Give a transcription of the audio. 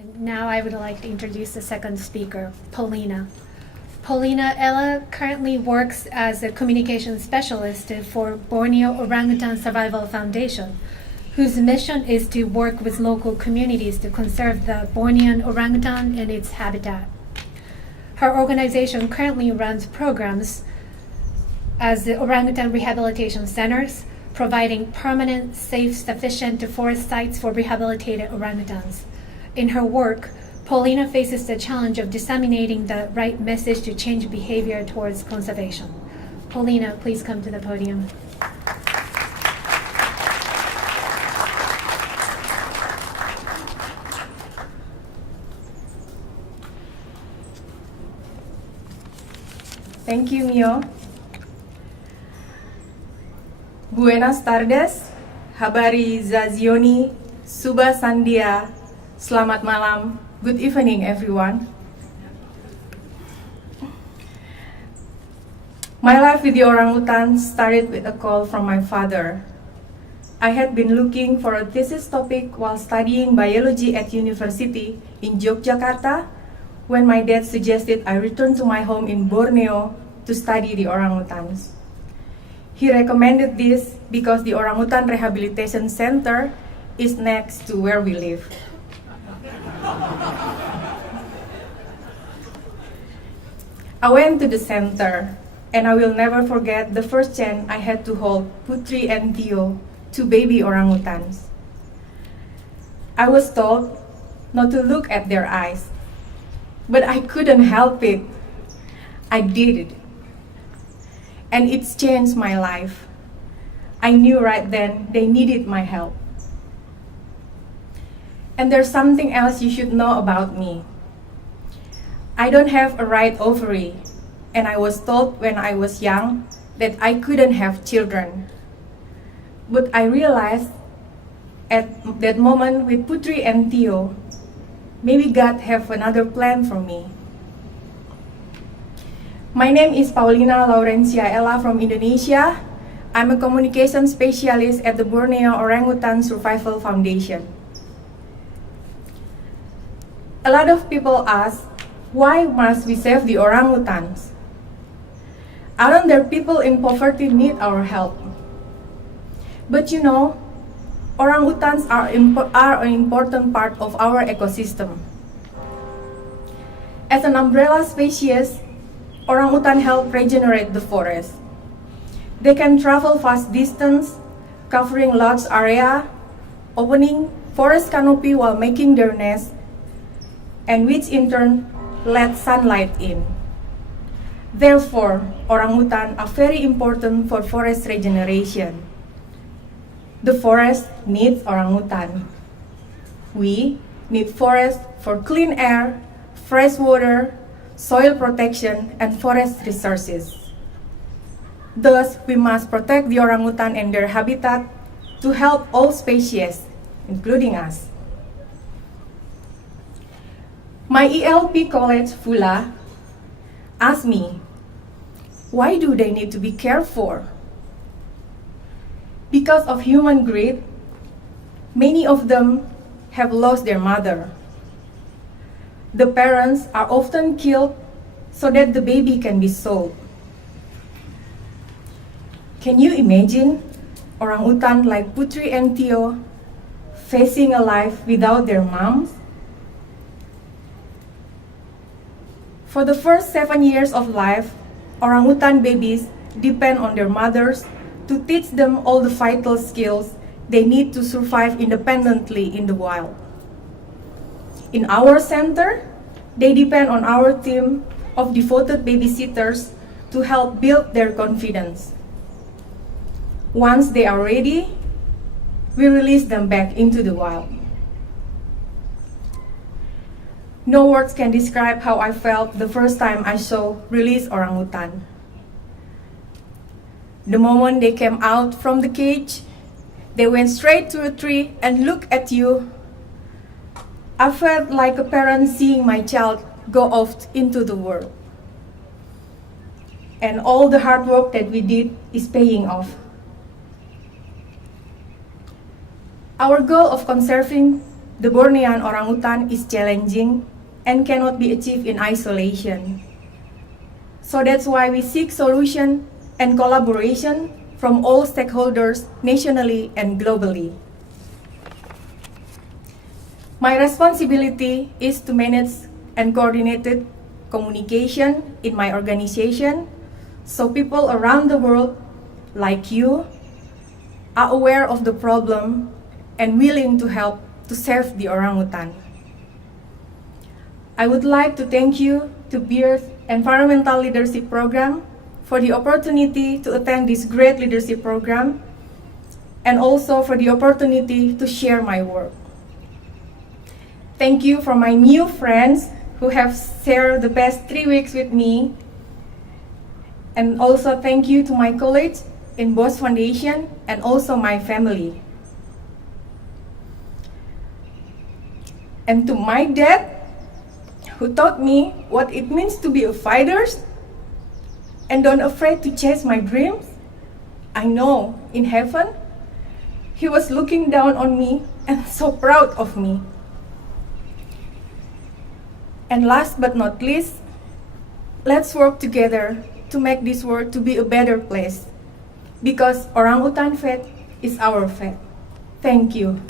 And now I would like to introduce the second speaker, Paulina. Paulina Ela currently works as a communication specialist for Borneo Orangutan Survival Foundation, whose mission is to work with local communities to conserve the Bornean orangutan and its habitat. Her organization currently runs programs as the orangutan rehabilitation centers, providing permanent, safe, sufficient forest sites for rehabilitated orangutans. In her work, Paulina faces the challenge of disseminating the right message to change behavior towards conservation. Paulina, please come to the podium. Thank you, Mio. Buenas tardes, habari za jioni, suba sandia, selamat malam, good evening everyone. My life with the orangutan started with a call from my father. I had been looking for a thesis topic while studying biology at university in Yogyakarta when my dad suggested I return to my home in Borneo to study the orangutans. He recommended this because the Orangutan Rehabilitation Center is next to where we live. I went to the center, and I will never forget the first chance I had to hold Putri and Tio, two baby orangutans. I was told not to look at their eyes, but I couldn't help it. I did it. And it's changed my life. I knew right then they needed my help. And there's something else you should know about me. I don't have a right ovary, and I was told when I was young that I couldn't have children. But I realized at that moment with Putri and Tio, maybe God have another plan for me. My name is Paulina Ela from Indonesia. I'm a communication specialist at the Borneo Orangutan Survival Foundation. A lot of people ask, why must we save the orangutans? Aren't there people in poverty need our help? But you know, orangutans are an important part of our ecosystem. As an umbrella species, orangutan help regenerate the forest. They can travel vast distance, covering large area, opening forest canopy while making their nest, and which in turn let sunlight in. Therefore, orangutan are very important for forest regeneration. The forest needs orangutan. We need forest for clean air, fresh water, soil protection, and forest resources. Thus, we must protect the orangutan and their habitat to help all species, including us. My ELP college, Fula, asked me, why do they need to be cared for? Because of human greed, many of them have lost their mother. The parents are often killed so that the baby can be sold. Can you imagine orangutan like Putri and Tio facing a life without their moms? For the first 7 years of life, orangutan babies depend on their mothers to teach them all the vital skills they need to survive independently in the wild. In our center, they depend on our team of devoted babysitters to help build their confidence. Once they are ready, we release them back into the wild. No words can describe how I felt the first time I saw released orangutan. The moment they came out from the cage, they went straight to a tree and looked at you. I felt like a parent seeing my child go off into the world. And all the hard work that we did is paying off. Our goal of conserving the Bornean orangutan is challenging and cannot be achieved in isolation. So that's why we seek solution and collaboration from all stakeholders nationally and globally. My responsibility is to manage and coordinated communication in my organization so people around the world, like you, are aware of the problem and willing to help to save the orangutan. I would like to thank you to Beahrs Environmental Leadership Program for the opportunity to attend this great leadership program and also for the opportunity to share my work. Thank you for my new friends who have shared the past 3 weeks with me. And also thank you to my colleagues in Beahrs Foundation and also my family. And to my dad, who taught me what it means to be a fighter and don't afraid to chase my dreams. I know in heaven, he was looking down on me and so proud of me. And last but not least, let's work together to make this world to be a better place. Because orangutan faith is our faith. Thank you.